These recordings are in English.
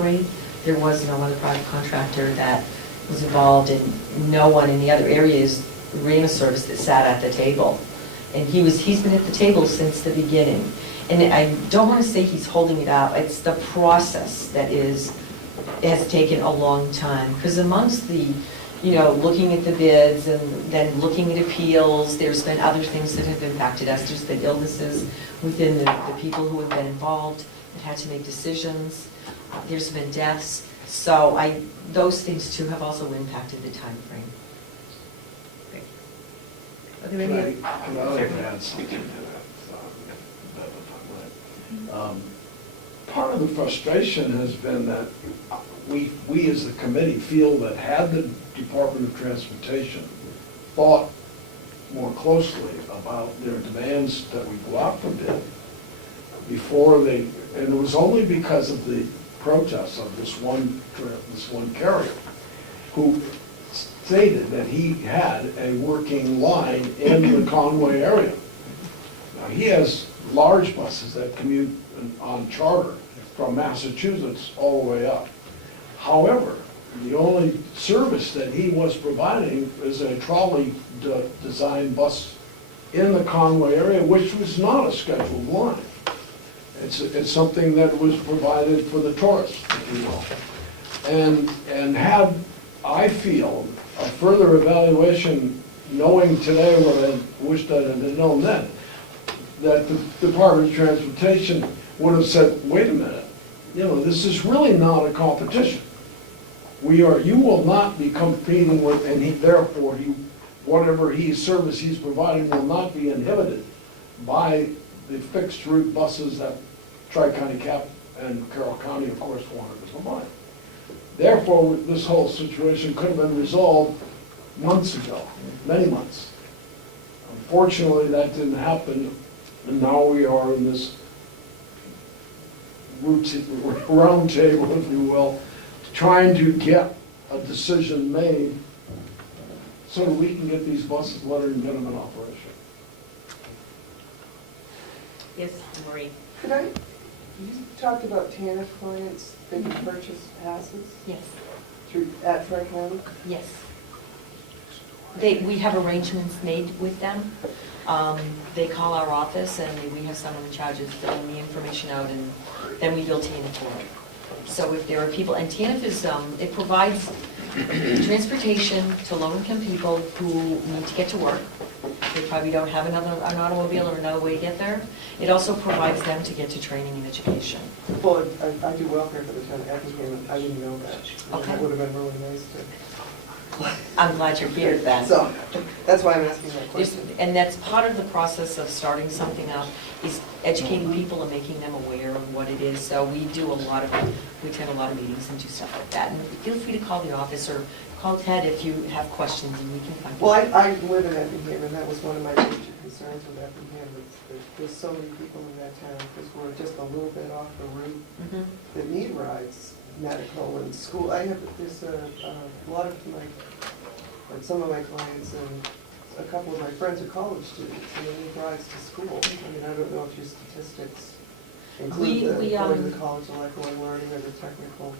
parade. There was no other private contractor that was involved, and no one in the other areas ran a service that sat at the table. And he's been at the table since the beginning. And I don't want to say he's holding it up, it's the process that has taken a long time. Because amongst the, looking at the bids and then looking at appeals, there's been other things that have impacted us. There's been illnesses within the people who have been involved that had to make decisions. There's been deaths. So those things too have also impacted the time frame. Are there any part of the frustration has been that we as the committee feel that had the Department of Transportation thought more closely about their demands that we go out for bid before they, and it was only because of the protests of this one carrier who stated that he had a working line in the Conway area. Now, he has large buses that commute on charter from Massachusetts all the way up. However, the only service that he was providing is a trolley design bus in the Conway area, which was not a scheduled line. It's something that was provided for the tourists, if you will. And had, I feel, a further evaluation, knowing today what I wished I had known then, that the Department of Transportation would have said, wait a minute, this is really not a competition. You will not be competing with, and therefore, whatever service he's providing will not be inhibited by the fixed route buses that Tri-County Cap and Carroll County, of course, wanted to provide. Therefore, this whole situation could have been resolved months ago, many months. Unfortunately, that didn't happen, and now we are in this round table, if you will, trying to get a decision made so that we can get these buses lettered and get them in operation. Yes, Maureen? You talked about TANF clients, they can purchase passes Yes. at Tri-County? Yes. We have arrangements made with them. They call our office and we have someone in charge of filling the information out, and then we bill TANF for it. So if there are people, and TANF is, it provides transportation to low-income people who need to get to work. They probably don't have an automobile or another way to get there. It also provides them to get to training and education. Well, I do welfare for the town of Effingham, I didn't know that. Okay. It would have been really nice to. I'm glad you're here then. So, that's why I'm asking that question. And that's part of the process of starting something up, is educating people and making them aware of what it is. So we attend a lot of meetings and do stuff like that. And feel free to call the office or call Ted if you have questions, and we can find out. Well, I live in Effingham, and that was one of my major concerns with Effingham. There's so many people in that town, because we're just a little bit off the route that need rides, medical and school. There's a lot of some of my clients and a couple of my friends are college students, and they need rides to school. I mean, I don't know if your statistics include going to the College of Lifelong Learning or the technical.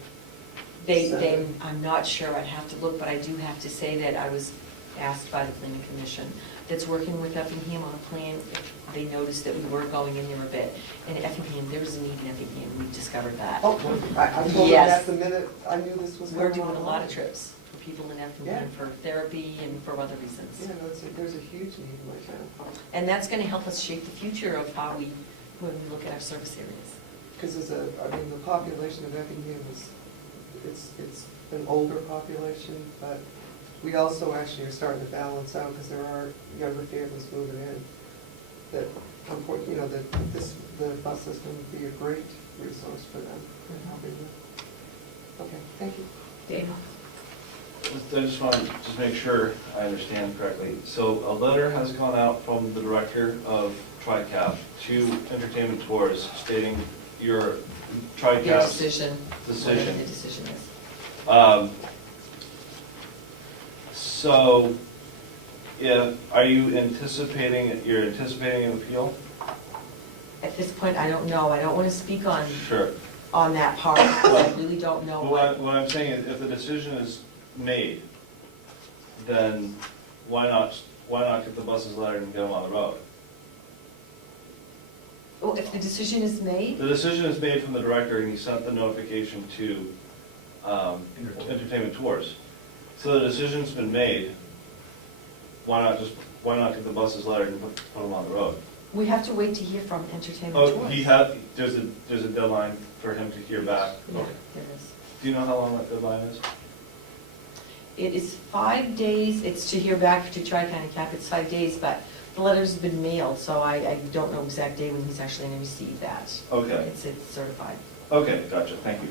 I'm not sure, I'd have to look, but I do have to say that I was asked by the Planning Commission that's working with Effingham on a plan. They noticed that we were going in there a bit. And Effingham, there was a need in Effingham, we discovered that. Oh, I told them that the minute I knew this was going on. We're doing a lot of trips for people in Effingham for therapy and for other reasons. Yeah, there's a huge need in my town. And that's going to help us shape the future of how when we look at our service areas. Because the population of Effingham it's an older population, but we also actually are starting to balance out, because there are younger families moving in that, unfortunately, that the bus system would be a great resource for them. Okay, thank you. Dave? I just want to make sure I understand correctly. So a letter has gone out from the director of TRICAP to Entertainment Tours stating your TRICAP's decision. Decision. The decision is. So, are you anticipating an appeal? At this point, I don't know. I don't want to speak on. Sure. on that part, because I really don't know But what I'm saying is, if the decision is made, then why not get the buses lettered and get them on the road? Oh, if the decision is made, The decision is made from the director, and he sent the notification to Entertainment Tours. So the decision's been made, why not get the buses lettered and put them on the road? we have to wait to hear from Entertainment Oh, Tours. there's a deadline for him to hear back? Yeah, Okay. there is. Do you know how long that deadline is? It is 5 days, it's to hear back to Tri-County Cap, it's 5 days, but the letter's been mailed, so I don't know exact day when he's actually gonna receive that. Okay. It's certified. Okay, gotcha, thank you.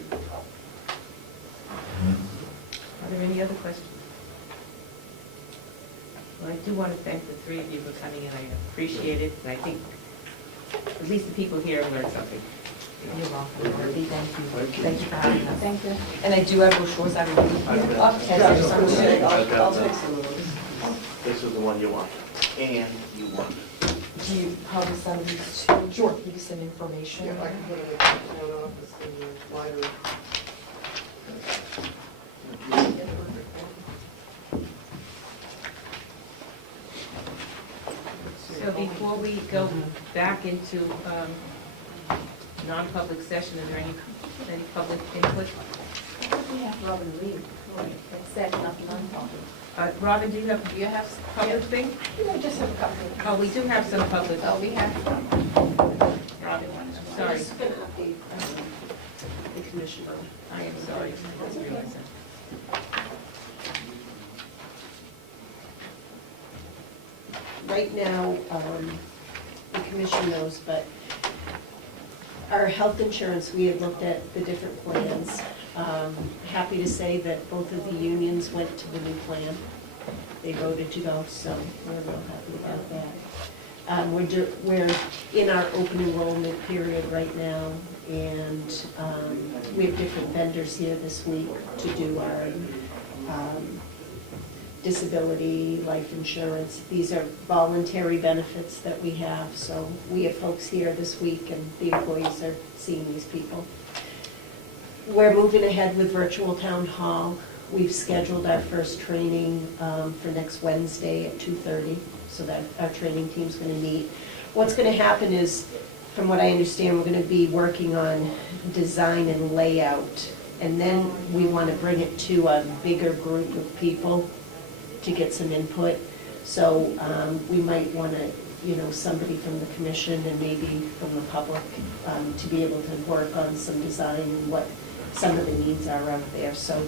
Are there any other questions? Well, I do want to thank the three of you for coming in. I appreciate it, and I think at least the people here have learned something. You're welcome, Marty, thank you. Thank you. Thank you for having us. Thank you. And I do have brochures, I will be I've got- up Yeah, I was gonna say, to I'll take some of those. This is the one you want, and you want. Do you probably send these to? Sure. Give you some information? Yeah, I can put it in the town office in the library. So before we go back into non-public session, is there any public input? We have Robin Reed, that said nothing unpublic. Robin, do you have public thing? Yeah, just have a couple. Oh, we do have some public. Oh, we have. Robin, I'm sorry. Just gonna update the commissioner. I am sorry. I didn't realize that. Right now, the commission knows, but our health insurance, we had looked at the different plans. Happy to say that both of the unions went to the new plan. They voted to go, so we're real happy about that. We're in our open enrollment period right now, and we have different vendors here this week to do our disability, life insurance. These are voluntary benefits that we have, so we have folks here this week, and the employees are seeing these people. We're moving ahead with virtual town hall. We've scheduled our first training for next Wednesday at 2:30, so that our training team's going to meet. What's going to happen is, from what I understand, we're going to be working on design and layout, and then we want to bring it to a bigger group of people to get some input. So we might want to, somebody from the commission and maybe from the public to be able to work on some design and what some of the needs are out there. So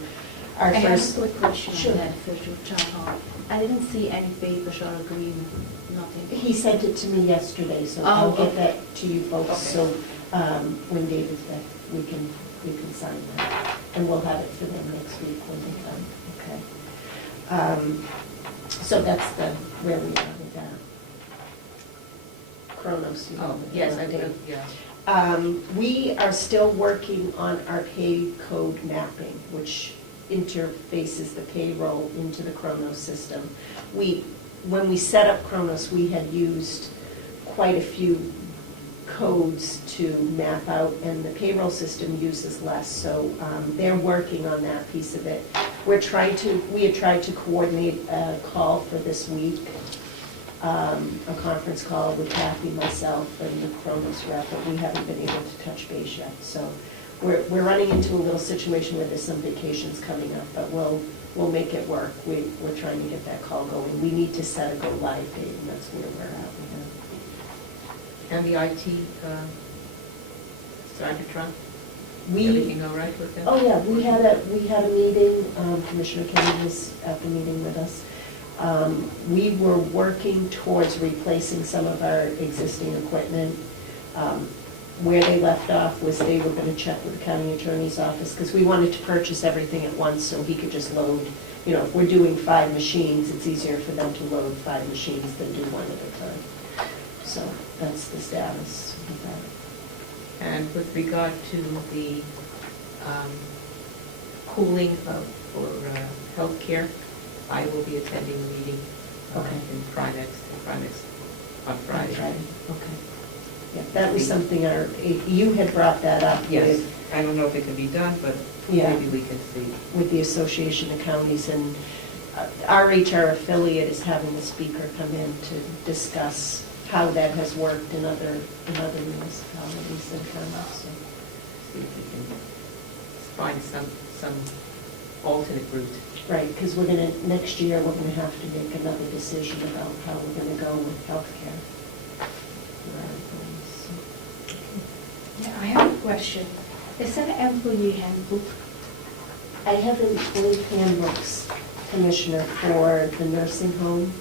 our I have first. a quick question Sure. on that virtual town hall. I didn't see any papers or agreement, nothing. He sent it to me yesterday, so Oh, I'll get okay. that to you folks. Okay. So when David's back, we can sign that. And we'll have it for them next week when they come, okay? So that's where we are with that. Kronos. you Oh, know, yes, I Dave. do, yeah. We are still working on our pay code mapping, which interfaces the payroll into the Kronos system. When we set up Kronos, we had used quite a few codes to map out, and the payroll system uses less, so they're working on that piece of it. We had tried to coordinate a call for this week, a conference call with Kathy, myself, and the Kronos rep, but we haven't been able to touch base yet. So we're running into a little situation where there's some vacations coming up, but we'll make it work. We're trying to get that call going. We need to set a go-live date, and that's where we're at with it. And the IT, Cybertron? We- Everything all right with that? Oh, yeah, we had a meeting, Commissioner Kennedy was at the meeting with us. We were working towards replacing some of our existing equipment. Where they left off was they were gonna check with the county attorney's office, because we wanted to purchase everything at once so he could just load. If we're doing 5 machines, it's easier for them to load 5 machines than do one at a time. So that's the status of that. And with regard to the pooling for healthcare, I will be attending the meeting Okay. in Primex on Friday. Okay. Yeah, that was something you had brought that up Yes, with, I don't know if it can be done, but Yeah. maybe we could see. with the Association of Counties, and our HR affiliate is having a speaker come in to discuss how that has worked in other municipalities and towns, so. See if we can find some alternate route. Right, because next year, we're gonna have to make another decision about how we're gonna go with healthcare for our employees, so. Yeah, I have a question. Is that an employee handbook? I have employee handbooks, Commissioner, for the nursing home,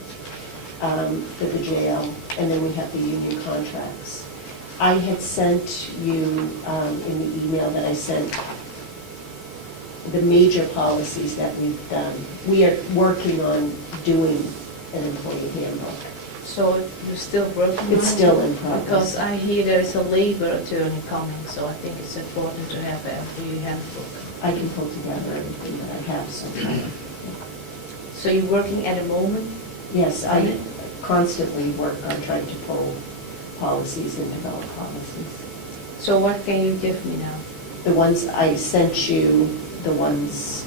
for the jail, and then we have the union contracts. I had sent you, in the email that I sent, the major policies that we've done. We are working on doing an employee handbook. So you're still working on it? It's still in progress. Because I hear there is a labor attorney coming, so I think it's important to have an employee handbook. I can pull together everything that I have so far. So you're working at the moment? Yes, I constantly work on trying to pull policies and develop policies. So what can you give me now? The ones I sent you, the ones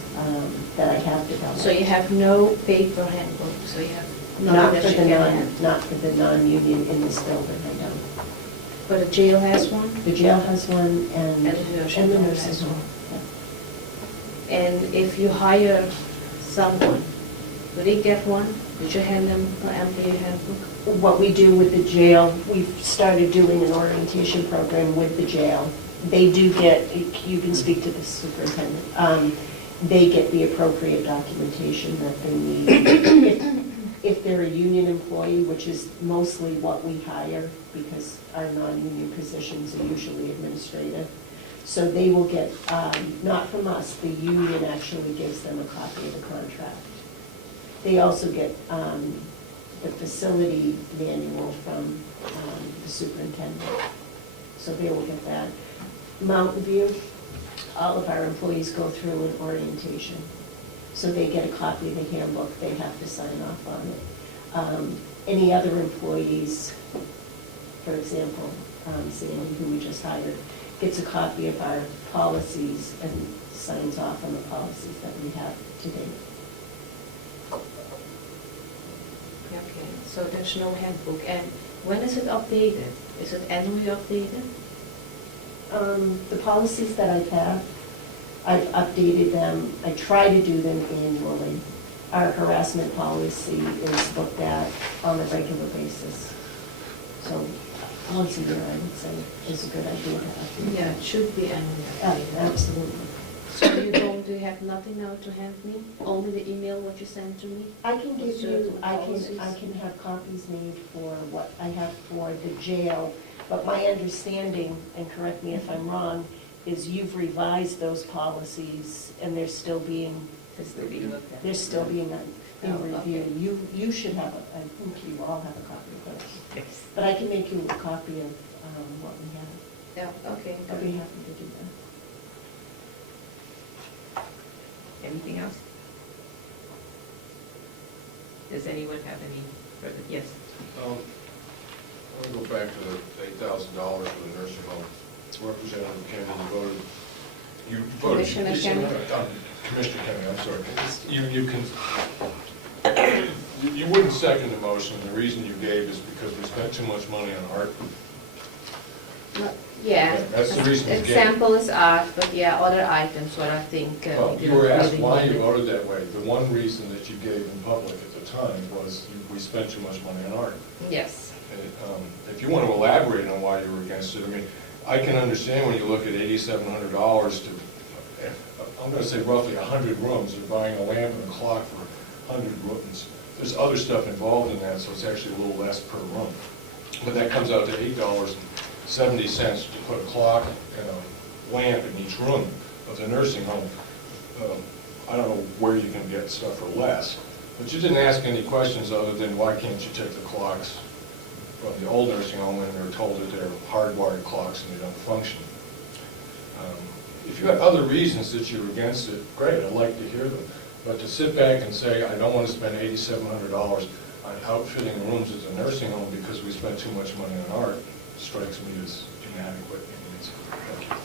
that I have developed. So you have no paper handbook, so you have Not nothing for that the you can add? not for the non-union in this building, I don't. But the jail has one? The jail has one and. And the nursing and the home nursing has home, one. yeah. And if you hire someone, do they get one? Did you hand them an employee handbook? What we do with the jail, we've started doing an orientation program with the jail. They do get, you can speak to the superintendent, they get the appropriate documentation that they need. If they're a union employee, which is mostly what we hire, because our non-union positions are usually administrative, so they will get, not from us, the union actually gives them a copy of the contract. They also get the facility manual from the superintendent, so they will get that. Mountain View, all of our employees go through an orientation, so they get a copy of the handbook, they have to sign off on it. Any other employees, for example, Sandy, who we just hired, gets a copy of our policies and signs off on the policies that we have today. Okay, so there's no handbook. And when is it updated? Is it annually updated? The policies that I've updated them, I try to do them annually. Our harassment policy is looked at on a regular basis. So once a year, I would say, is a good idea to have. Yeah, it should be annually updated. Absolutely. So do you have nothing now to hand me? Only the email what you sent to me? I can give you, Certain I policies. can have copies made for what I have for the jail, but my understanding, and correct me if I'm wrong, is you've revised those policies and they're still being, Is to be looked at. they're still being in Oh, review. okay. You should have, I think you all have a copy of those. Yes. But I can make you a copy of what we have. Yeah, okay. I'd be happy to do that. Anything else? Does anyone have any further, yes? I want to go back to the $8,000 for the nursing home. Representative Kennedy, you voted. Commissioner Kennedy? Commissioner Kennedy, I'm sorry. You wouldn't second the motion, and the reason you gave is because we spent too much money on art. Yeah. That's the reason you gave. Example is art, but yeah, other items what I think. Well, we you were asked really why you needed. voted that way. The one reason that you gave in public at the time was we spent too much money on art. Yes. If you want to elaborate on why you were against it, I mean, I can understand when you look at $8,700 to, I'm going to say roughly 100 rooms, you're buying a lamp and a clock for 100 rooms. There's other stuff involved in that, so it's actually a little less per room. But that comes out to $8.70 to put a clock and a lamp in each room of the nursing home. I don't know where you can get stuff for less. But you didn't ask any questions other than why can't you take the clocks from the old nursing home and they're told that they're hardwired clocks and they don't function. If you have other reasons that you're against it, great, I'd like to hear them. But to sit back and say, I don't want to spend $8,700 on outfitting rooms at the nursing home because we spent too much money on art, strikes me as inadequate and needs. Thank you.